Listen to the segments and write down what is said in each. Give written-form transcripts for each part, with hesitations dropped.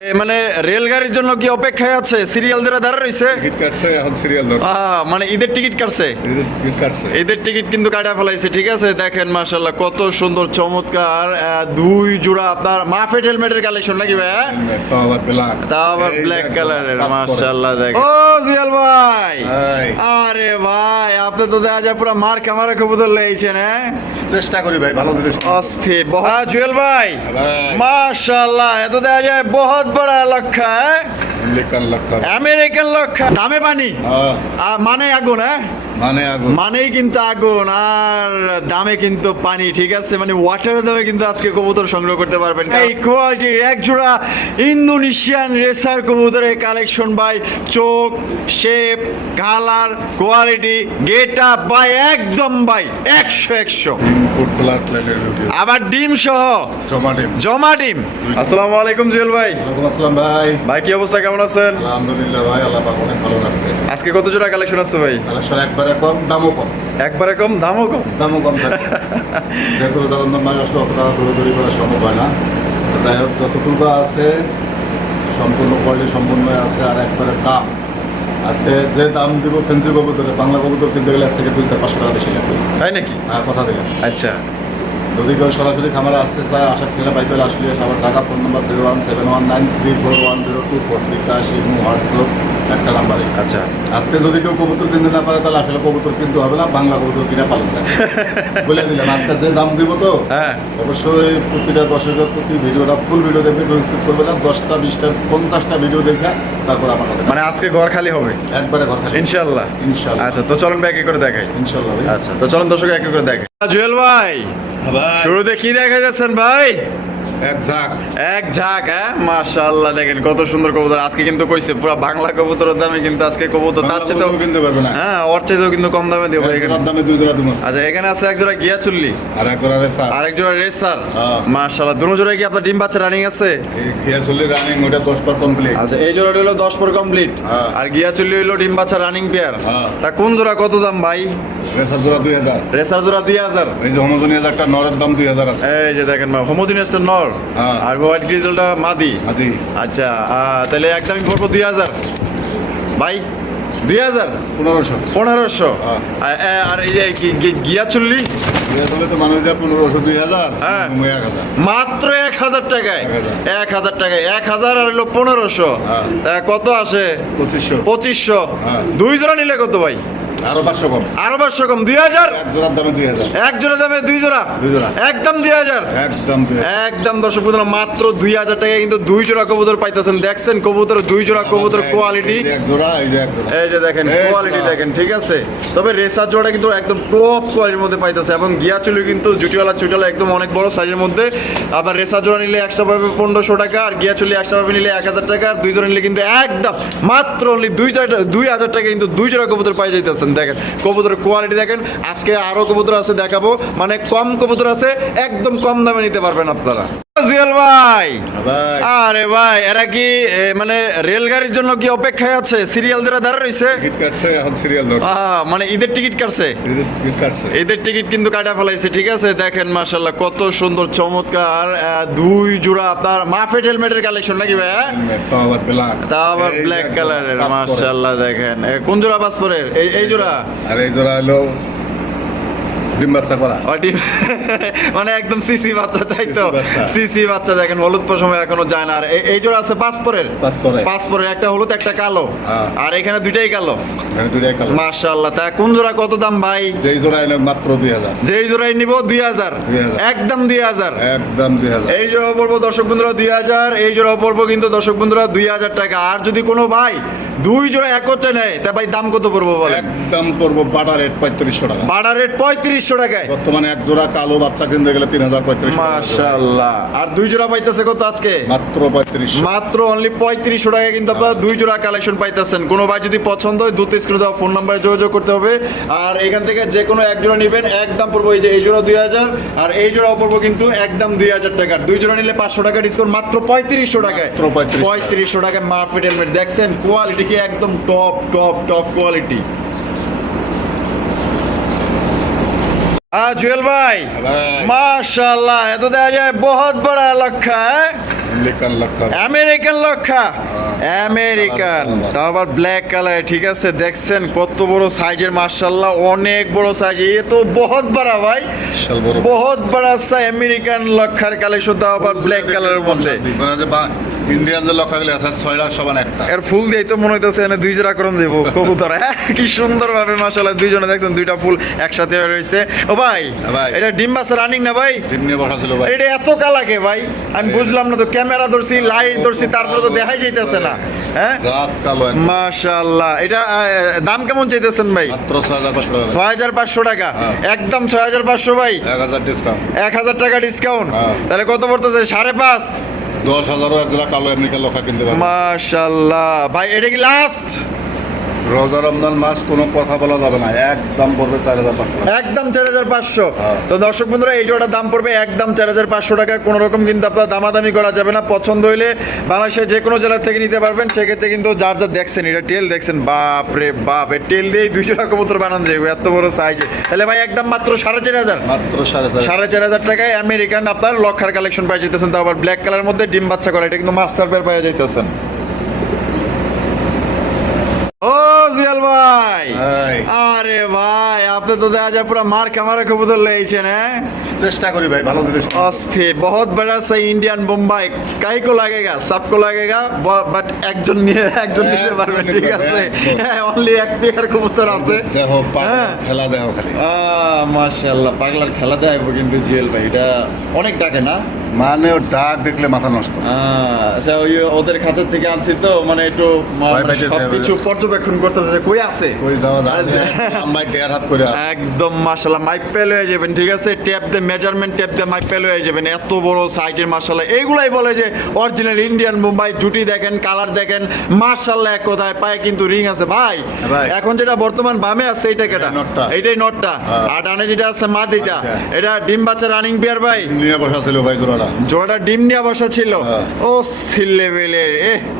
মানে রেলগাড়ির জন্য কি অপেক্ষায় আছে? সিরিয়াল ধরে দাঁড়া রইছে। টিকিট কাটছে এখন সিরিয়াল ধরছে। মানে ঈদের টিকিট কাটছে। টিকিট কাটছে। ঈদের টিকিট কিন্তু কাটা ফেলাইছে। ঠিক আছে, দেখেন মাশাআল্লাহ কত সুন্দর চমৎকার দুই জোড়া আপনার মাফেট হেলমেটের কালেকশন নাকি ভাই? তাও আবার ব্ল্যাক। তাও আবার ব্ল্যাক কালারের মাশাআল্লাহ দেখেন। ও জিয়াল ভাই, আরে ভাই আপনি তো দেখা যায় পুরো মার কামারে কবুতর লইছেন। হ্যাঁ চেষ্টা করি ভাই ভালো দিতে। অস্থির জুয়েল ভাই মাশাআল্লাহ, এত দেখা যায় বহুত বড় লক্ষ্য। হ্যাঁ আমেরিকান লক্ষ্য, দামে পানি মানে আগুন। হ্যাঁ মানেই কিন্তু আগুন আর দামে কিন্তু পানি। ঠিক আছে, মানে ওয়াটারের দামে কিন্তু আজকে কবুতর সংগ্রহ করতে পারবেন। এই কোয়ালিটির এক জোড়া ইন্দোনেশিয়ান রেসার কবুতরের কালেকশন ভাই, চোখ shape colour quality get up ভাই একদম ভাই 100 আবার ডিম সহ জমা ডিম। আসসালামু আলাইকুম জুয়েল ভাই। আসসালাম ভাই। ভাই কি অবস্থা, কেমন আছেন? আলহামদুলিল্লাহ ভাই, আল্লাহ পাক অনেক ভালো লাগছে। আজকে কত জোড়া কালেকশন আছে ভাই? কালেকশন একবারে কম দামও কম। একবারে কম দামও কম। থাকে যেহেতু জালান্দার মাছ আসলে অতটা দৌড়াদৌড়ি করা সম্ভব হয় না। যাই হোক যতটুকু আছে সম্পূর্ণ কোয়ালিটি সম্পূর্ণ আছে। আর একবারে দাম আজকে যে দাম দিব ফেন্সি কবুতরে, বাংলা কবুতর কিনতে গেলে 1 থেকে 2-500 টাকা বেশি লাগবে। তাই নাকি? হ্যাঁ কথা দিলাম। আচ্ছা, যদি কেউ সরাসরি খামারে আসতে চায় আসার থেকে পাইপেল আসলে সবার টাকা ফোন নম্বর 01719341024 বিকাশ ইমো হোয়াটসঅ্যাপ একটা নাম্বারে। আচ্ছা আজকে যদি কেউ কবুতর কিনতে না পারে তাহলে আসলে কবুতর কিনতে হবে না, বাংলা কবুতর কিনে পালন যায় বলে দিলাম। আজকে যে দাম দিব তো অবশ্যই প্রতিটা দর্শকের প্রতি ভিডিওটা ফুল ভিডিও দেখবে, স্কিপ করবে না। 10টা 20টা 50টা ভিডিও দেখে তারপর আমার কাছে মানে আজকে ঘর খালি হবে একবারে ঘর খালি ইনশাআল্লাহ। আচ্ছা তো চলুন ব্যাকে করে দেখাই ইনশাআল্লাহ। আচ্ছা তো চলুন দর্শক একে করে দেখাই। জুয়েল ভাই শুরুতে কি দেখা যাচ্ছেন ভাই? এক ঝাঁক। হ্যাঁ মাশাআল্লাহ দেখেন কত সুন্দর কবুতর। আজকে কিন্তু কইছে পুরো বাংলা কবুতরের দামে কিন্তু আজকে কবুতর তার চেয়েও কিনতে পারবে না। হ্যাঁ ওর চেয়েও কিন্তু কম দামে দেবো। এখানে দামে 2 জোড়া দিব। আচ্ছা এখানে আছে এক জোড়া গিয়া চুল্লি আর এক জোড়া রেসার। আরেক জোড়া রেসার। মাশাআল্লাহ দুটো জোড়ায় কি আপনার ডিম বাচ্চা রানিং আছে? গিয়া চুল্লি রানিং ওটা 10 পর কমপ্লিট। আচ্ছা এই জোড়াটা হলো 10 পর কমপ্লিট আর গিয়া চুল্লি হলো ডিম বাচ্চা রানিং পেয়ার। তা কোন জোড়া কত দাম ভাই? রেসার জোড়া 2000। রেসার জোড়া 2000। এই যে হোমোজেনিয়াস একটা নরের দাম 2000 আছে। এই যে দেখেন ভাই হোমোজেনিয়াসটা নর আর হোয়াইট গ্রিজেলটা মাদি। আচ্ছা তাহলে একদমই পড়বো 2000 ভাই। 2000 1500 আর এই যে গিয়া চুল্লি তো মানুষ যা 1500 2000 মাত্র 1000 টাকায়। 1000 টাকায় 1000 আর হলো 1500 কত আসে? 2500 দুই জোড়া নিলে কত ভাই? আরো 500 কম। 2000। এক জোড়ার দামে 2000। এক জোড়া দামে দুই জোড়া একদম 2000। একদম দর্শক বন্ধুরা মাত্র 2000 টাকায় কিন্তু দুই জোড়া কবুতর পাইতেছেন। দেখছেন কবুতর দুই জোড়া কবুতর কোয়ালিটি এই যে দেখেন কোয়ালিটি দেখেন। ঠিক আছে, তবে রেসার জোড়া কিন্তু একদম টপ কোয়ালিটির মধ্যে পাইতেছে এবং গিয়া চুলি কিন্তু জুটিওয়ালা চুটিওয়ালা একদম অনেক বড় সাইজের মধ্যে। আবার রেসার জোড়া নিলে এক্সট্রা পাবে 1500 টাকা আর গিয়া চুলি এক্সট্রা পাবে নিলে 1000 টাকা। আর দুই জোড়া নিলে কিন্তু একদম মাত্র অনলি 2000 টাকা কিন্তু দুই জোড়া কবুতর পাই যাইতেছেন। দেখেন কবুতরের কোয়ালিটি দেখেন। আজকে আরো কবুতর আছে দেখাবো, মানে কম কবুতর আছে একদম কম দামে নিতে পারবেন আপনারা। জুয়েল ভাই আরে ভাই এরা কি মানে রেলগাড়ির জন্য কি অপেক্ষায় আছে? সিরিয়াল ধরে দাঁড়া রইছে। টিকিট কাটছে এখন সিরিয়াল ধরছে। মানে ঈদের টিকিট কাটছে। ঈদের টিকিট কিন্তু কাটা ফেলাইছে। ঠিক আছে, দেখেন মাশাআল্লাহ কত সুন্দর চমৎকার দুই জোড়া আপনার মাফেট হেলমেটের কালেকশন নাকি ভাই? তাও আবার ব্ল্যাক কালারের মাশাআল্লাহ দেখেন। কোন জোড়া পাসপোর্টের? এই জোড়া আর এই জোড়া হলো ডিম বাচ্চা করা। মানে একদম সিসি বাচ্চা, তাই তো? সিসি বাচ্চা দেখেন হলুদ পশমে এখনো যায় না। আর এই জোড়া আছে পাসপোর্টের একটা হলুদ একটা কালো আর এখানে দুইটাই কালো। মাশাআল্লাহ। তা কোন জোড়া কত দাম ভাই? যেই জোড়া এলো মাত্র 2000। যেই জোড়াই নিব 2000 একদম 2000 একদম 2000। এই জোড়া পড়বো দর্শক বন্ধুরা 2000। এই জোড়া পড়বো কিন্তু দর্শক বন্ধুরা 2000 টাকা। আর যদি কোনো ভাই দুই জোড়া একত্রে নেয় তা ভাই দাম কত পড়বো বলে? একদম পড়বো বাটা রেট 3500 টাকা। বাটা রেট 3500 টাকায়। বর্তমানে এক জোড়া কালো বাচ্চা কিনতে গেলে 3035। মাশাআল্লাহ। আর দুই জোড়া পাইতেছে কত আজকে? মাত্র 3500। মাত্র অনলি 3500 টাকায় কিন্তু আপনারা দুই জোড়া কালেকশন পাইতেছেন। কোনো ভাই যদি পছন্দ হয় দ্রুত স্ক্রিনে দেওয়া ফোন নাম্বারে যোগাযোগ করতে হবে। আর এখান থেকে যে কোনো এক জোড়া নেবেন একদম পড়বো এই যে এই জোড়া 2000 আর এই জোড়াও পড়বো কিন্তু একদম 2000 টাকা। দুই জোড়া নিলে 500 টাকা ডিসকাউন্ট মাত্র 3500 টাকায়। 3500 টাকায় মাফেট হেলমেট। দেখছেন কোয়ালিটি কি একদম টপ কোয়ালিটি। জুয়েল ভাই ভাই। মাশাআল্লাহ, এত দেখা যায় বহুত বড় লক্ষা, আমেরিকান লক্ষা। আমেরিকান লক্ষা, আমেরিকান, তাও আবার ব্ল্যাক কালার। ঠিক আছে, দেখছেন কত বড় সাইজের, মাশাআল্লাহ অনেক বড় সাইজ। এ তো বহুত বড় ভাই, বিশাল বড়। বহুত বড় সাইজ আমেরিকান লক্ষার কালেকশন, তাও আবার ব্ল্যাক কালারের মধ্যে। মানে যে ইন্ডিয়ান যে লক্ষাগুলি আছে 6টা সমান একটা। এর ফুল দিয়ে তো মনে হইতেছে এনে দুই জোড়া করন দেবো কবুতর। হ্যাঁ, কি সুন্দর ভাবে মাশাআল্লাহ দুইজনে দেখছেন দুইটা ফুল একসাথে রয়েছে। ও ভাই, ভাই। এটা ডিম বাচ্চা রানিং না ভাই? ডিম নিয়ে বসা ছিল ভাই। এটা এত কালাকে ভাই, আমি বুঝলাম না তো। ক্যামেরা ধরছি, লাইট ধরছি, তারপরে তো দেখাই যাইতেছে না। হ্যাঁ, রাত কালো একদম। মাশাআল্লাহ। এটা দাম কেমন চাইতেছেন ভাই? মাত্র 6500 টাকা। 6500 টাকা, হ্যাঁ। একদম 6500 ভাই। 1000 ডিসকাউন্ট। 1000 টাকা ডিসকাউন্ট, হ্যাঁ। তাহলে কত পড়তেছে? 5.5। 10,000 এক জোড়া কালো আমেরিকান লক্ষা কিনতে পারবেন। মাশাআল্লাহ ভাই, এটা কি লাস্ট? রোজা রমজান মাস কোনো কথা বলা যাবে না, একদম পড়বে 4500 টাকা। একদম 4500। হ্যাঁ। তো দর্শক বন্ধুরা, এই জোড়াটার দাম পড়বে একদম 4500 টাকা। কোনো রকম কিন্তু আপনার দামাদামি করা যাবে না। পছন্দ হইলে বাংলাদেশের যে কোনো জেলা থেকে নিতে পারবেন। সেক্ষেত্রে কিন্তু যার যা দেখছেন, এটা টেল দেখছেন, বাপ রে বাপ, এই টেল দিয়েই 2 জোড়া কবুতর বানানো যাবে, এত বড় সাইজে। তাহলে ভাই একদম মাত্র 4500। মাত্র 4500। 4500 টাকায় আমেরিকান আপনার লক্ষার কালেকশন পাই যেতেছেন, তাও আবার ব্ল্যাক কালার মধ্যে ডিম বাচ্চা করে। এটা কিন্তু মাস্টার পেয়ার পাই যাইতেছেন। ও জিয়াল ভাই, ভাই। আরে ভাই, আপনি তো দেখা যায় পুরো মার কামারে কবুতর লেগেছেন। হ্যাঁ, চেষ্টা করি ভাই ভালো দিতে। अस्थिर बहुत बड़ा सा इंडियन मुंबई काई को लगेगा सबको लगेगा बट একজন নিতে পারবেন। ঠিক আছে, হ্যাঁ, অনলি এক পেয়ার কবুতর আছে। দেখো হ্যাঁ। খেলা দেখো খালি। মাশাআল্লাহ, পাগলার খেলা দেখাইব কিন্তু জুয়েল ভাই। এটা অনেক ডাকে না? মানে ও ডাক দেখলে মাথা নষ্ট। আচ্ছা, ওই ওদের খাঁচার থেকে আনছি তো, মানে একটু ভয় পাইতেছে। সবকিছু পর্যবেক্ষণ করতেছে যে কই আছে। কই যাওয়া আচ্ছা। আমরা টেয়ার হাত করে আছে। একদম মাশাআল্লাহ মাইপ পেল হয়ে যাবেন। ঠিক আছে, টেপ দিয়ে মেজারমেন্ট টেপ দিয়ে মাইপ পেল হয়ে যাবেন। এত বড় সাইজের মাশাআল্লাহ, এইগুলাই বলে যে অরিজিনাল ইন্ডিয়ান মুম্বাই। জুটি দেখেন, কালার দেখেন, মাশাআল্লাহ এক কথায়। পায়ে কিন্তু রিং আছে ভাই। ভাই। এখন যেটা বর্তমান বামে আছে এটা কেটা? নটটা। এইটাই নটটা। হ্যাঁ। আর ডানে যেটা আছে মাদিটা, আচ্ছা। এটা ডিম বাচ্চা রানিং পেয়ার ভাই। নিয়ে বসা ছিল ভাই জোড়াটা। জোড়াটা ডিম নিয়ে বসা ছিল। হ্যাঁ। ও সিলে বেলে,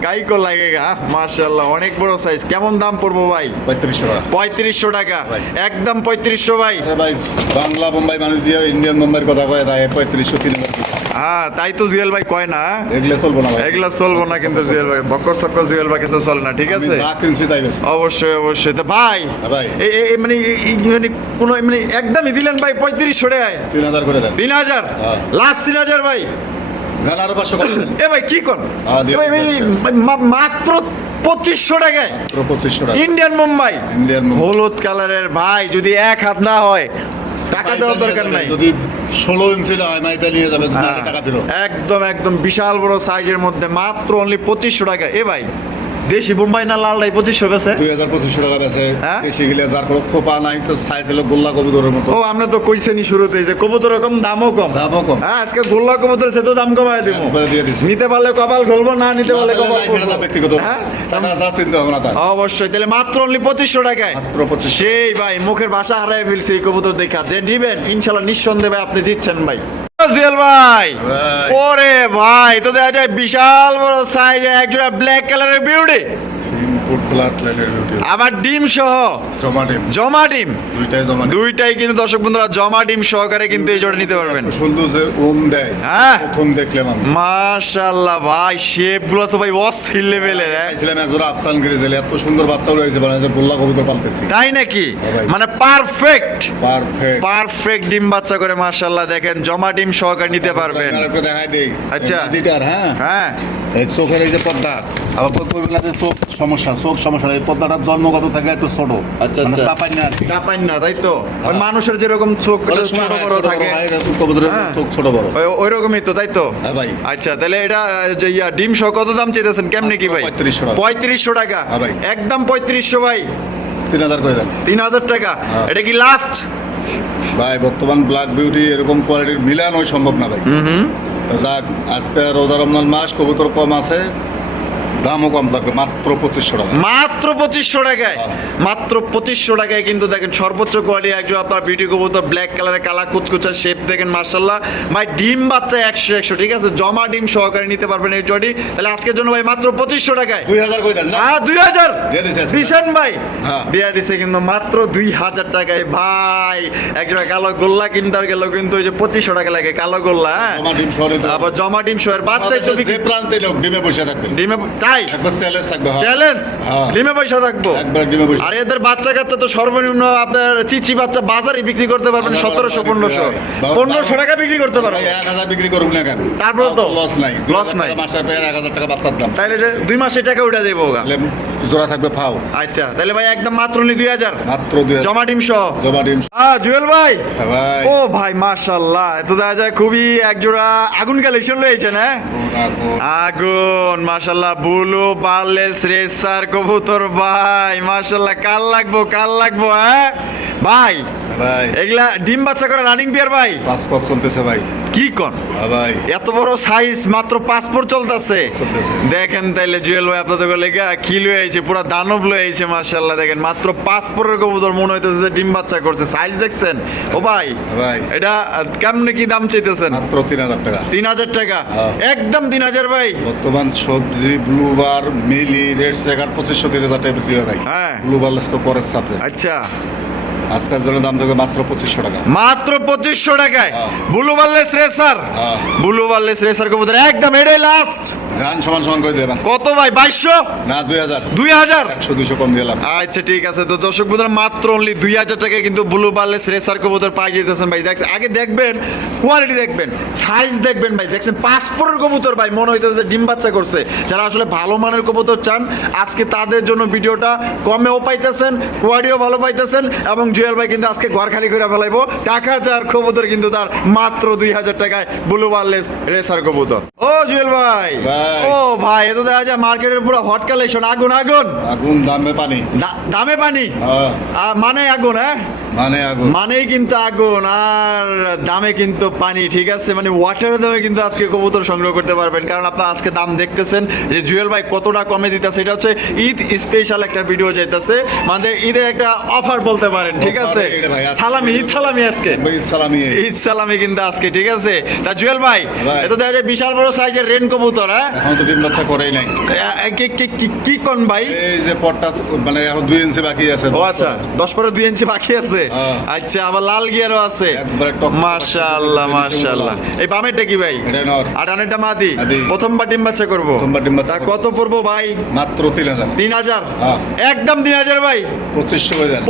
কাইকো লাগেগা। মাশাআল্লাহ অনেক বড় সাইজ। কেমন দাম পড়বো ভাই? 3500 টাকা। 3500 টাকা, ভাই। একদম 3500 ভাই। আরে ভাই, বাংলা বোম্বাই মানুষ দিয়ে ইন্ডিয়ান বোম্বাইয়ের কথা কয়, তাই 3500 3000। হ্যাঁ, তাই তো জুয়েল ভাই কয় না। এগুলো চলবো না ভাই। এগুলা চলবো না কিন্তু জুয়েল ভাই, বক্কর চক্কর জুয়েল ভাই কাছে চলে না। ঠিক আছে, আমি যা কিনছি তাই বেশি। অবশ্যই অবশ্যই। তো ভাই, হ্যাঁ ভাই। মানে মানে কোনো মানে একদমই দিলেন ভাই 3500 টাকায়? 3000 করে দেন। 3000, হ্যাঁ। লাস্ট 3000 ভাই। জান আরো 500 করে দেন। এ ভাই কি কোন হ্যাঁ, দিয়ে ভাই, দিচ্ছি। মাত্র 2500 টাকায় মাত্র 2500 টাকা। Indian Mumbai, Indian Bombay. হলুদ কালারের ভাই। যদি এক হাত না হয় টাকা দেওয়ার দরকার নাই। যদি 16 ইঞ্চি না হয় মাইপে নিয়ে যাবে, হ্যাঁ, টাকা ফেরত। একদম একদম বিশাল বড় সাইজের মধ্যে মাত্র অনলি 2500 টাকা। এ ভাই, দেশি বোম্বাই না লালটাই 2500 বেছে? 2500 টাকা বেছে। হ্যাঁ? বেশি গেলে যার কোনো খোপা নাই তো সাইজ হলো গোল্লা কবুতরের মতো। ও, আমরা তো কইছেনি শুরুতেই যে কবুতর কম দামও কম। দামও কম। হ্যাঁ, আজকে গোল্লা কবুতর সে তো দাম কমায় দিব। একবারে দিয়ে দিছি। নিতে পারলে কপাল খুলবো, না নিতে পারলে না, কপাল এটা খুলবো। না ব্যক্তিগত। হ্যাঁ, টাকা যা চিন্তা ভাবনা তার। অবশ্যই। তাহলে মাত্র অনলি 2500 টাকায়। মাত্র 2500। সেই ভাই মুখের ভাষা হারাই ফেলছে এই কবুতর দেখা। যে নিবেন ইনশাল্লাহ নিঃসন্দেহে ভাই আপনি জিতছেন ভাই। জুয়েল ভাই, ভাই। ওরে ভাই, তো দেখা যায় বিশাল বড় সাইজ একজোড়া ব্ল্যাক কালারের বিউটি, ইনপুট ফ্ল্যাট লাইনের বিউটি। আবার ডিম সহ জমা ডিম। জমা ডিম। দুইটাই জমা ডিম। দুইটাই কিন্তু দর্শক বন্ধুরা জমা ডিম সহকারে কিন্তু এই জোড়া নিতে পারবেন। এত সুন্দর যে ওম দেয়, হ্যাঁ। প্রথম দেখলাম আমি। মাশাআল্লাহ ভাই, শেপ গুলো তো ভাই অস্থির লেভেলের। খাইছিলাম একজোড়া আফসান গিরিজেল, এত সুন্দর বাচ্চা রয়েছে মানে যে গোল্লা কবুতর পালতেছি। তাই নাকি? হ্যাঁ ভাই। মানে পারফেক্ট পারফেক্ট। পারফেক্ট ডিম বাচ্চা করে মাশাআল্লাহ। দেখেন জমা ডিম সহকারে নিতে পারবেন। আরেকটা দেখাই দেই। আচ্ছা। এদিটার, হ্যাঁ। হ্যাঁ, এই চোখের এই যে পর্দা, আবার বলবেন না যে চোখ সমস্যা, চোখ সমস্যা। এই পর্দাটা জন্মগত থেকে একটু ছোট। আচ্ছা, মানে আচ্ছা। চাপাই না আর কি। চাপাইন না, তাই তো? ওই হ্যাঁ। মানুষের যেরকম চোখ অনেক সময় ছোট হয়, বড় ছোট বড় থাকে, হয়, এরকম কবুতরের হ্যাঁ। চোখ ছোট বড়। ওই রকমই তো, তাই তো? হ্যাঁ ভাই। আচ্ছা, তাহলে এটা যে ডিম সহ কত দাম চাইতেছেন? কেমনে কি ভাই? 3500 টাকা। 3500 টাকা, হ্যাঁ ভাই। একদম 3500 ভাই। 3000 করে দেন 3000 টাকা। হ্যাঁ। এটা কি লাস্ট? ভাই। বর্তমান ব্ল্যাক বিউটি এরকম কোয়ালিটির মিলানোই সম্ভব না ভাই। হুম। যাক, আজকে রোজা রমজান মাস, কবুতর কম আছে, দামও কম থাকবে, মাত্র 2500 টাকা। মাত্র 2500 টাকায়, হ্যাঁ। মাত্র 2500 টাকায় কিন্তু দেখেন সর্বোচ্চ কোয়ালিটি একজন আপনার বিউটি কবুতর, ব্ল্যাক কালারের কালা কুচকুচা শেপ দেখেন মাশাআল্লাহ ভাই, ডিম বাচ্চা 100 ঠিক আছে, জমা ডিম সহকারে নিতে পারবেন এই জোড়ি। তাহলে আজকের জন্য ভাই মাত্র 2500 টাকায় 2000 কই দেন না? 2000 দিয়ে দিছে আজকে। দিছেন ভাই, হ্যাঁ। দিয়ে দিছে কিন্তু মাত্র 2000 টাকায় ভাই। একজোড়া কালো গোল্লা কিনতে গেল কিন্তু ওই যে 2500 টাকা লাগে কালো গোল্লা, হ্যাঁ জমা ডিম সহ নিতে হবে। আবার জমা ডিম শোয়ের বাচ্চাই তো যে প্রান্তে লোক ডিমে বসে থাকবে, ডিমে তাই একবার চ্যালেঞ্জ থাকবে। হ্যাঁ। চ্যালেঞ্জ হ্যাঁ। ডিমে পয়সা থাকবো। একবার ডিমে বসে। আর এদের বাচ্চা কাচ্চা তো সর্বনিম্ন আপনার চিচি বাচ্চা বাজারে বিক্রি করতে পারবেন 1700-1500 টাকা বিক্রি করতে পারবেন। 1000 বিক্রি করুক না কেন, তারপরে তো লস নাই, লস নাই। মাস্টার পেয়ার 1000 টাকা বাচ্চার দাম, তাইলে যে 2 মাসে টাকা উঠে যাবো গা। তাহলে জোড়া থাকবে ফাও। আচ্ছা তাহলে ভাই একদম মাত্র 2000 মাত্র 2000 জমা ডিম সহ। জমা ডিম। জুয়েল ভাই, হ্যাঁ ভাই। ও ভাই মাশাআল্লাহ, এত দেখা যায় খুবই একজোড়া আগুন কালেকশন লয়েছেন। হ্যাঁ আগুন মাশাআল্লাহ, বুলু বার্লেস রেসার কবুতর ভাই মাশাআল্লাহ, কাল লাগবো হ্যাঁ ভাই। ভাই এগুলা ডিম বাচ্চা করে রানিং বিয়ার ভাই, 5 পথ চলতেছে ভাই। কি কোন হ্যাঁ ভাই, এত বড় সাইজ মাত্র 5 পর চলতেছে। চলতেছে। দেখেন তাইলে জুয়েল ভাই আপনাদের লেগা কি লয়ে আইছে, পুরো দানব লয়ে আইছে মাশাআল্লাহ। দেখেন মাত্র 5 পরের কবুতর, মনে হইতেছে যে ডিম বাচ্চা করছে। সাইজ দেখছেন ও ভাই, ভাই এটা কেমনে কি দাম চাইতেছেন? মাত্র 3000 টাকা। 3000 টাকা, হ্যাঁ। একদম 3000 ভাই। বর্তমান সবজি ব্লুবার মিলি রেড সেকার 2500-3000 টাকা বিক্রি হয় ভাই। হ্যাঁ। ব্লুবার তো পরের সাবজেক্ট। আচ্ছা আজকের জন্য দাম দেবে মাত্র 2500 টাকা। মাত্র 2500 টাকায় হ্যাঁ। ব্লু বার্লেস রেসার, হ্যাঁ। ব্লু বার্লেস রেসার কবুতর একদম এটাই লাস্ট। ধান সমান সমান করে দেবেন। কত ভাই? 2200 না 2000 2000 100-200 কম দিলাম। আচ্ছা ঠিক আছে। তো দর্শক বন্ধুরা মাত্র অনলি 2000 টাকায় কিন্তু ব্লু বার্লেস রেসার কবুতর পাই যেতেছেন ভাই। দেখছেন, আগে দেখবেন কোয়ালিটি, দেখবেন সাইজ, দেখবেন ভাই। দেখছেন 5 পরের কবুতর ভাই, মনে হইতেছে ডিম বাচ্চা করছে। যারা আসলে ভালো মানের কবুতর চান আজকে তাদের জন্য ভিডিওটা কমেও পাইতেছেন, কোয়ালিটিও ভালো পাইতেছেন। এবং জুয়েল ভাই কিন্তু আজকে ঘর খালি করে ফেলাইবো। টাকা চার কবুতর কিন্তু তার মাত্র 2000 টাকায় ব্লু বার্লেস রেসার কবুতর। ও জুয়েল ভাই, ভাই। ও ভাই, এ তো দেখা যায় মার্কেটের পুরো হট কালেকশন, আগুন আগুন, আগুন দামে পানি। দামে পানি, হ্যাঁ, মানে আগুন, হ্যাঁ মানে আগুন। মানেই কিন্তু আগুন আর দামে কিন্তু পানি। ঠিক আছে, মানে ওয়াটারের দামে কিন্তু আজকে কবুতর সংগ্রহ করতে পারবেন। কারণ আপনারা আজকে দাম দেখতেছেন যে জুয়েল ভাই কতটা কমে দিতেছে। এটা হচ্ছে ঈদ স্পেশাল একটা ভিডিও যাইতেছে, মানে ঈদের একটা অফার বলতে পারেন। ঠিক আছে, এটা ভাই, আজকে সালামি, ঈদ সালামি আজকে, ঈদ সালামি। ঈদ সালামি কিন্তু আজকে। ঠিক আছে, তা জুয়েল ভাই, ভাই। এটা দেখা যায় বিশাল বড় সাইজের রেন কবুতর। হ্যাঁ, এখন তো ডিম বাচ্চা করেই নাই। কি কোন ভাই? এই যে পটটা মানে এখন 2 ইঞ্চি বাকি আছে। ও আচ্ছা, 10 পরে 2 ইঞ্চি বাকি আছে। হ্যাঁ। আচ্ছা, আবার লাল গিয়ারও আছে। একবারে টক। মাশাআল্লাহ মাশাআল্লাহ। এই বামেরটা কি ভাই? এটা নর। আর ডানেরটা মাদি। মাদি। প্রথমবার ডিম বাচ্চা করব। প্রথমবার ডিম বাচ্চা তা করব। কত পড়বো ভাই? মাত্র 3000। 3000, হ্যাঁ। একদম 3000 ভাই। 2500 করে দেন।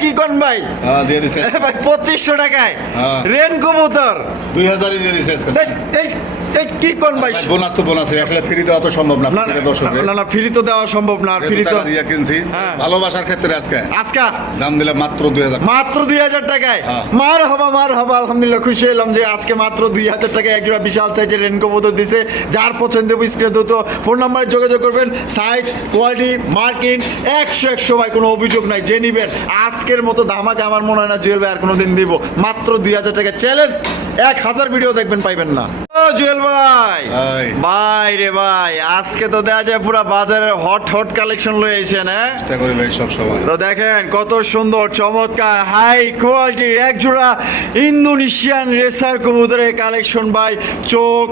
কি কোন ভাই? হ্যাঁ, দিয়ে দিছে। এ ভাই 2500 টাকায় হ্যাঁ। রেন কবুতর। 2000 দিয়ে দিছে আজকে। এই এই কি কোন ভাই? বোনাস তো বোনাস, আসলে ফ্রি দেওয়া তো সম্ভব না। না ফ্রি দর্শককে না না, ফ্রি তো দেওয়া সম্ভব না। আর ফ্রি তো টাকা দিয়ে কিনছি। হ্যাঁ। ভালোবাসার ক্ষেত্রে আজকে আজকা দাম দিলে মাত্র 2000। মাত্র 2000 টাকায়। হ্যাঁ। মার হবা আলহামদুলিল্লাহ, খুশি হলাম যে আজকে মাত্র 2000 টাকায় একজোড়া বিশাল সাইজের রেন কবুতর দিছে। যার পছন্দ হবে স্ক্রিনে দ্রুত ফোন নাম্বারে যোগাযোগ করবেন। সাইজ, কোয়ালিটি, মার্কিং 100 ভাই, কোনো অভিযোগ নাই, যে নিবেন। আজকের মতো ধামাকা আমার মনে হয় না জুয়েল ভাই আর কোনোদিন দিব। মাত্র 2000 টাকা চ্যালেঞ্জ, 1000 ভিডিও দেখবেন, পাইবেন না। ও জুয়েল ভাই, ভাই ভাই রে ভাই, আজকে তো দেখা যায় পুরো বাজারের হট কালেকশন লয়ে আইছেন। হ্যাঁ, চেষ্টা করি ভাই সব সময়। তো দেখেন কত সুন্দর চমৎকার হাই কোয়ালিটির একজোড়া ইন্দোনেশিয়ান রেসার কবুতরের কালেকশন ভাই। চোখ,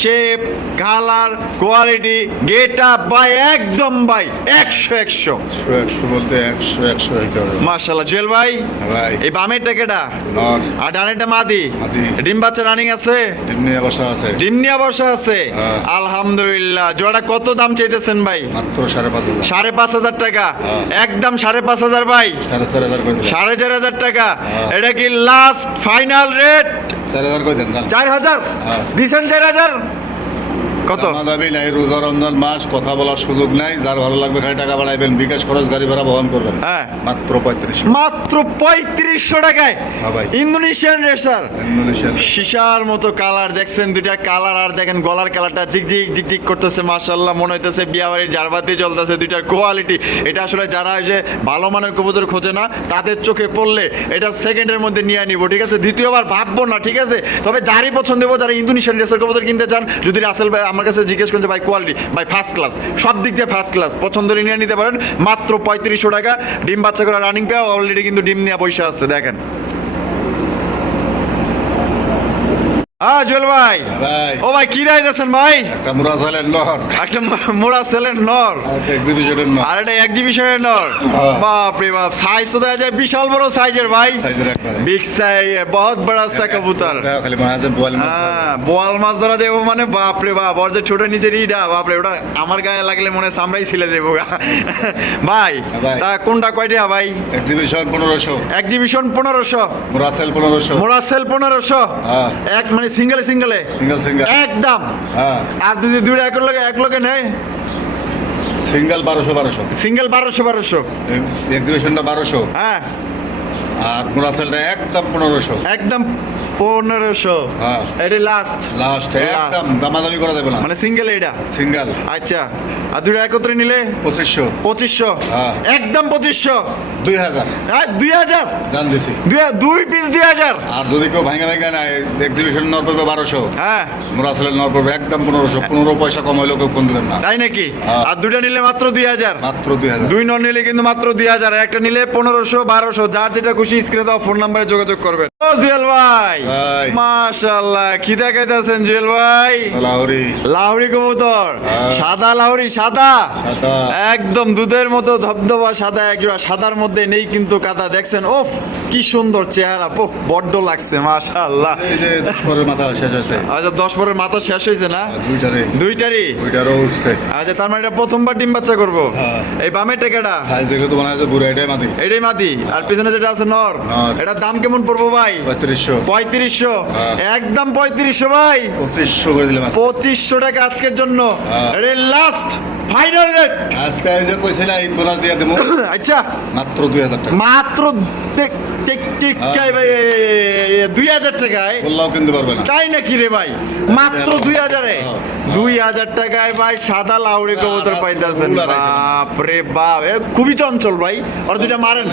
shape, colour, quality, get up ভাই একদম ভাই 100 100 বলতে 100 হইতে হবে। মাশাআল্লাহ। জুয়েল ভাই, ভাই এই বামের টাকাটা নর আর ডানেরটা মাদি। মাদি। ডিম বাচ্চা রানিং আছে, এমনি বসা আছে। ডিম নিয়ে বসা আছে। হ্যাঁ। আলহামদুলিল্লাহ। জোড়া কত দাম চাইতেছেন ভাই? মাত্র 5,500। 5,500 টাকা, হ্যাঁ। একদম 5,500 ভাই। 4,500 করে দিলাম। 4,500 টাকা। হ্যাঁ। এটা কি লাস্ট ফাইনাল রেট? 4,000 করে দেন। 4,000 হ্যাঁ। দিছেন? 4,000 কত? দাবি নাই, রোজা রমজান মাস, কথা বলার সুযোগ নাই। যার ভালো লাগবে খালি টাকা বাড়াইবেন, বিকাশ খরচ গাড়ি ভাড়া বহন করবেন। হ্যাঁ, মাত্র 3500। মাত্র 3500 টাকায় হ্যাঁ ভাই। Indonesian racer. ইন্দোনেশিয়ান শিশার মতো কালার দেখছেন, দুইটা কালার। আর দেখেন গলার কালারটা ঝিকঝিক করতেছে মাশাআল্লাহ, মনে হইতেছে বিয়াবাড়ির জারবাতি চলতেছে। দুইটার কোয়ালিটি, এটা আসলে যারা যে ভালো মানের কবুতর খোঁজে না তাদের চোখে পড়লে এটা সেকেন্ডের মধ্যে নিয়ে নিব। ঠিক আছে, দ্বিতীয়বার ভাববো না। ঠিক আছে, তবে যারই পছন্দ হবো, যারা ইন্দোনেশিয়ান রেসার কবুতর কিনতে চান, যদি রাসেল ভাই আমার কাছে জিজ্ঞেস করছে ভাই কোয়ালিটি, ভাই ফার্স্ট ক্লাস, সব দিক দিয়ে ফার্স্ট ক্লাস, পছন্দ নিয়ে নিতে পারেন মাত্র 3500 টাকা। ডিম বাচ্চা করে রানিং পেয়ে অলরেডি কিন্তু ডিম নিয়ে পয়সা আছে দেখেন। হ্যাঁ জুয়েল ভাই, ভাই ও ভাই কি রাইতেছেন ভাই? একটা মুরা চালের নর, একটা মোড়া সেলের নর একটা এক্সিবিশনের নর, আর একটা এক্সিবিশনের নর। হ্যাঁ। বাপ রে বাপ, সাইজ তো দেখা যায় বিশাল বড় সাইজের ভাই, সাইজের একবারে বিগ সাইজ, বহুত বড় সা কবুতর। খালি মনে আছে বোয়াল মাছ। হ্যাঁ, বোয়াল মাছ ধরা দেবো মানে বাপ রে বাপ, ওর যে ছোট নিচের ইডা বাপ রে, ওটা আমার গায়ে লাগলে মনে হয় চামড়াই ছিলে দেবো ভাই। ভাই। তা কোনটা কয়টা ভাই? এক্সিবিশন 1500, এক্সিবিশন 1500, মুরা সেল 1500, মোড়া সেল 1500, হ্যাঁ এক মানে সিঙ্গেলে সিঙ্গেলে সিঙ্গেল সিঙ্গেল, একদম। হ্যাঁ আর যদি দুইটা এক লগে নেয় সিঙ্গেল 1200, সিঙ্গেল 1200। এক্সিবিশনটা 1200, হ্যাঁ আর মুরা সেলটা একদম 1500, একদম 1500। হ্যাঁ এটা লাস্ট লাস্ট একদম দামাদামি করা যাবে না, মানে সিঙ্গেল এটা। সিঙ্গেল আচ্ছা, আর দুইটা একত্রে নিলে 2500, 2500, হ্যাঁ। একদম 2500। 2000 হ্যাঁ 2000, জান দিছি। দুই পিস 2000। আর যদি কেউ ভাঙা ভাঙা নেয় এক্সিবিশন নর পড়বে 1200, হ্যাঁ মুরা সেলের নর পড়বে একদম 1500, 15 পয়সা কম হইলেও কেউ কোন দিবেন না, তাই নাকি? হ্যাঁ। আর দুইটা নিলে মাত্র 2000। মাত্র 2000। দুই নন নিলে কিন্তু মাত্র 2000, একটা নিলে 1500, 1200, যার যেটা খুশি স্ক্রিনে দেওয়া ফোন নাম্বারে যোগাযোগ করবেন। ও জুয়েল ভাই, ভাই। মাশাআল্লাহ, কি দেখাইতেছেন জুয়েল ভাই? লাহোরি লাহোরি কবুতর, হ্যাঁ। সাদা লাহোরি, সাদা সাদা, একদম দুধের মতো ধবধবা সাদা একজোড়া, সাদার মধ্যে নেই কিন্তু কাদা, দেখছেন ওফ কি সুন্দর চেহারা, বড্ড লাগছে মাশাআল্লাহ। এই যে 10 পরের মাথা শেষ হয়েছে, আচ্ছা 10 পরের মাথা শেষ হয়েছে না? দুইটারই। উঠছে। আচ্ছা তার মানে এটা প্রথমবার ডিম বাচ্চা করবো। হ্যাঁ। এই বামের টেকাটা সাইজ দেখলে তো মনে হয় যে বুড়া এটাই মাদি। এটাই মাদি, আর পিছনে যেটা আছে নর, নর। এটার দাম কেমন পড়বো ভাই? 3500, 3500, হ্যাঁ। একদম 3500 ভাই। 2500 করে দিলাম আজকে। 2500 টাকা আজকের জন্য, হ্যাঁ। এটা লাস্ট ফাইনাল রেট। আজকে এই যে কইছিল এই বোনাস দিয়ে দেবো আচ্ছা মাত্র 2000 টাকা, মাত্র হ্যাঁ। ভাই 2000 টাকায় বললাও কিনতে পারবে না। তাই নাকি রে ভাই? মাত্র 2000-এ, হ্যাঁ। 2000 টাকায় ভাই সাদা লাউড়ি কবুতর আর পাইতেছেন। ফুল আর আছে। বাপ রে বাপ, এ খুবই চঞ্চল ভাই, আর দুইটা মারেন,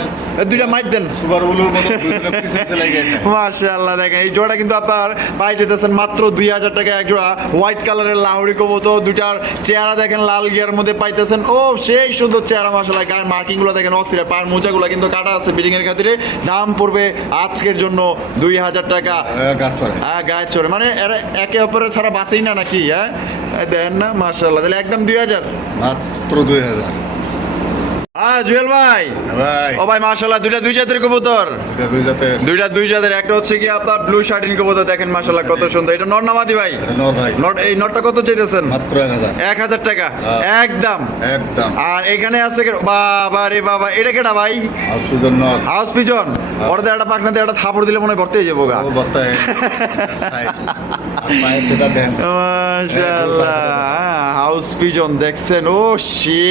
দুইটা মাইট দেন। সুপার বুলুর মতো দুইটা পিছে চলে গেছে। মাশাআল্লাহ, দেখেন এই জোড়া কিন্তু আপনার পাই যেতেছেন মাত্র 2000 টাকা এক জোড়া হোয়াইট কালারের লাহোরি কবুতর। দুইটার চেহারা দেখেন লাল গিয়ার মধ্যে পাইতেছেন, ও সেই সুন্দর চেহারা মাশাআল্লাহ। গায়ের মার্কিং গুলো দেখেন অস্থির, পায়ের মোজাগুলো কিন্তু কাটা আছে বিডিং এর খাতিরে। দাম পড়বে আজকের জন্য 2000 টাকা। গাছ ছড়ে। হ্যাঁ গায়ে চড়ে, মানে এরা একে অপরের ছাড়া বাঁচেই না নাকি? হ্যাঁ দেন না মাশাআল্লাহ, তাহলে একদম 2000। মাত্র 2000। হ্যাঁ জুয়েল ভাই, ভাই ও ভাই মাশাআল্লাহ, দুই জাতের কবুতর, এটা দুই জাতের। দুই জাতের। একটা হচ্ছে কি আপনার ব্লু শার্টিন কবুতর, দেখেন মাশাআল্লাহ কত সুন্দর। এটা নর না মাদি ভাই? এটা নর ভাই। নট, এই নটটা কত চাইতেছেন? মাত্র 1000। 1000 টাকা হ্যাঁ। একদম। একদম। আর এখানে আছে বাবা রে বাবা, এটা কেটা ভাই? আসুজন নর। House pigeon. ওরতে একটা পাকনাতে একটা থাপড় দিলে মনে হয় ভর্তি হয়ে যাবো গা। ও বত্তায় সাইজ আর পায়ের তেটা দেন। মাশাআল্লাহ, হাউস পিজন দেখছেন, ও শি,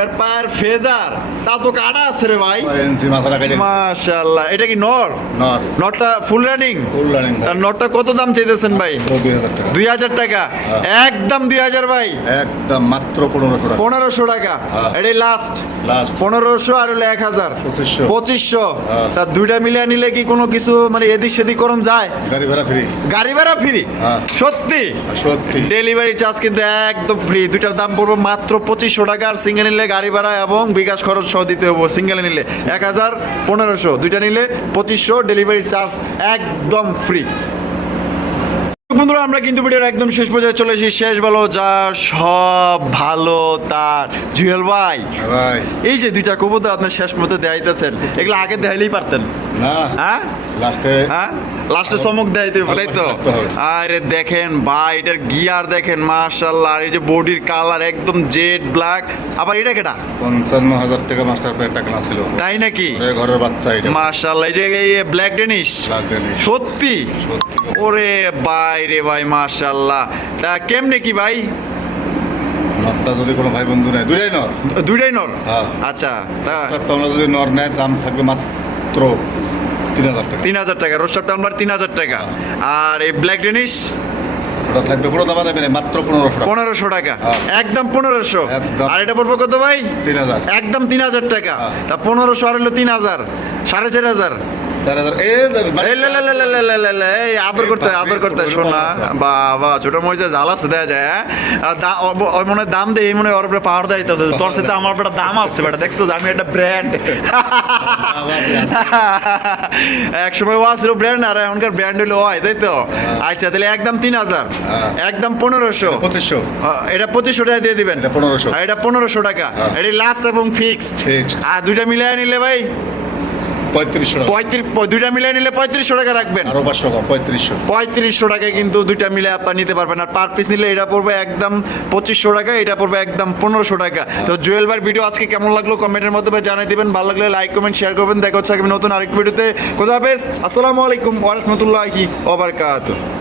এর পায়ের ফেদার তা তো কাটা আছে রে ভাই। এনসি মাথাটা কেটে মাশাআল্লাহ, এটা কি নর? নর। নটটা ফুল রানিং? ফুল রানিং ভাই। আর নটটা কত দাম চাইতেছেন ভাই? 2000 টাকা। 2000 টাকা একদম 2000 ভাই। একদম মাত্র 1500 টাকা। 1500 টাকা, হ্যাঁ। এটাই লাস্ট। লাস্ট 1500 আর হলো 1000, 2500। 2500। হ্যাঁ। তা দুইটা মিলিয়ে নিলে কি কোনো কিছু মানে এদিক সেদিক করণ যায়? গাড়ি ভাড়া ফ্রি। গাড়ি ভাড়া ফ্রি? হ্যাঁ। সত্যি? সত্যি। ডেলিভারি চার্জ কিন্তু একদম ফ্রি। দুইটার দাম পড়বে মাত্র 2500 টাকা। আর সিঙ্গেল নিলে গাড়ি ভাড়া এবং বিকাশ খরচ সহ দিতে হবে। সিঙ্গেল নিলে 1000, 1500, দুইটা নিলে 2500, ডেলিভারি চার্জ একদম ফ্রি। বন্ধুরা আমরা কিন্তু ভিডিওর একদম শেষ পর্যায়ে চলে এসেছি। শেষ ভালো যা সব ভালো তার। জুয়েল ভাই, ভাই এই যে দুইটা কবুতর আপনার শেষ মতো দেখাইতেছেন, এগুলো আগে দেখাইলেই পারতেন। না হ্যাঁ লাস্টে হ্যাঁ, লাস্টে চমক দেয় তাই তো। থাকতে হবে। আরে দেখেন ভাই, এটার গিয়ার দেখেন মাশাআল্লাহ, আর এই যে বডির কালার একদম জেড ব্ল্যাক। আবার এটা কেটা? 55,000 টাকা মাস্টার পেয়ে টাকা না ছিল। তাই নাকি? ওরে ঘরের বাচ্চা এটা। মাশাআল্লাহ, এই যে এই ব্ল্যাক ডেনিশ, লাগবে না। সত্যি? সত্যি। ওরে ভাই রে ভাই মাশাআল্লাহ। তা কেমনে কি ভাই? নরটা যদি কোনো ভাই বন্ধু নেয়, দুইটাই নর। দুইটাই নর? হ্যাঁ। আচ্ছা, তা আমরা যদি নর নেয় দাম থাকবে মাত্র 3000 টাকা। 3000 টাকা। রোস্টার টাম্বলার 3000 টাকা। আর এই ব্ল্যাক ডেনিশ ওটা থাকবে কোনো দাম দেবে না, মাত্র 1500 টাকা। 1500 টাকা। হ্যাঁ। একদম 1500। একদম। আর এটা পড়বে কত ভাই? 3000। একদম 3000 টাকা। হ্যাঁ। তা 1500 আর হলো 3000, 4500। 4,000 এই লে লে লে লে লে লে লে লে, এই আদর করতে হয়, আদর করতে হয়, শোনা বাবা ছোট মরিচে ঝাল আছে দেয়া যায় হ্যাঁ ওই মনে হয় দাম দেয় এই মনে হয় ওর উপরে পাওয়ার দেয়তেছে তোর সাথে আমার একটা দাম আছে বেটা দেখছো যে আমি একটা ব্র্যান্ড এক সময় ও ছিল ব্র্যান্ড আর এখনকার ব্র্যান্ড হলো হয় তাই তো আচ্ছা তাহলে একদম 3,000 একদম 1,500 2500 এটা 2500 টাকা দিয়ে দিবেন এটা 1500 আর এটা 1500 টাকা এটা লাস্ট এবং ফিক্সড Fixed। আর দুইটা মিলিয়ে নিলে ভাই 3500 টাকা 35 দুইটা মিলিয়ে নিলে 3500 টাকা রাখবেন আরো 500 কম 3500 3500 টাকায় কিন্তু দুইটা মিলে আপনার নিতে পারবেন আর পার পিস নিলে এটা পড়বে একদম 2500 টাকা এটা পড়বে একদম 1500 টাকা তো জুয়েল ভাইয়ের ভিডিও আজকে কেমন লাগলো কমেন্টের মাধ্যমে জানিয়ে দিবেন ভালো লাগলে লাইক কমেন্ট শেয়ার করবেন দেখা হচ্ছে আগামী নতুন আরেকটি ভিডিওতে খোদা হাফেজ আসসালামু আলাইকুম ওয়া রাহমাতুল্লাহি ওয়া বারাকাতুহু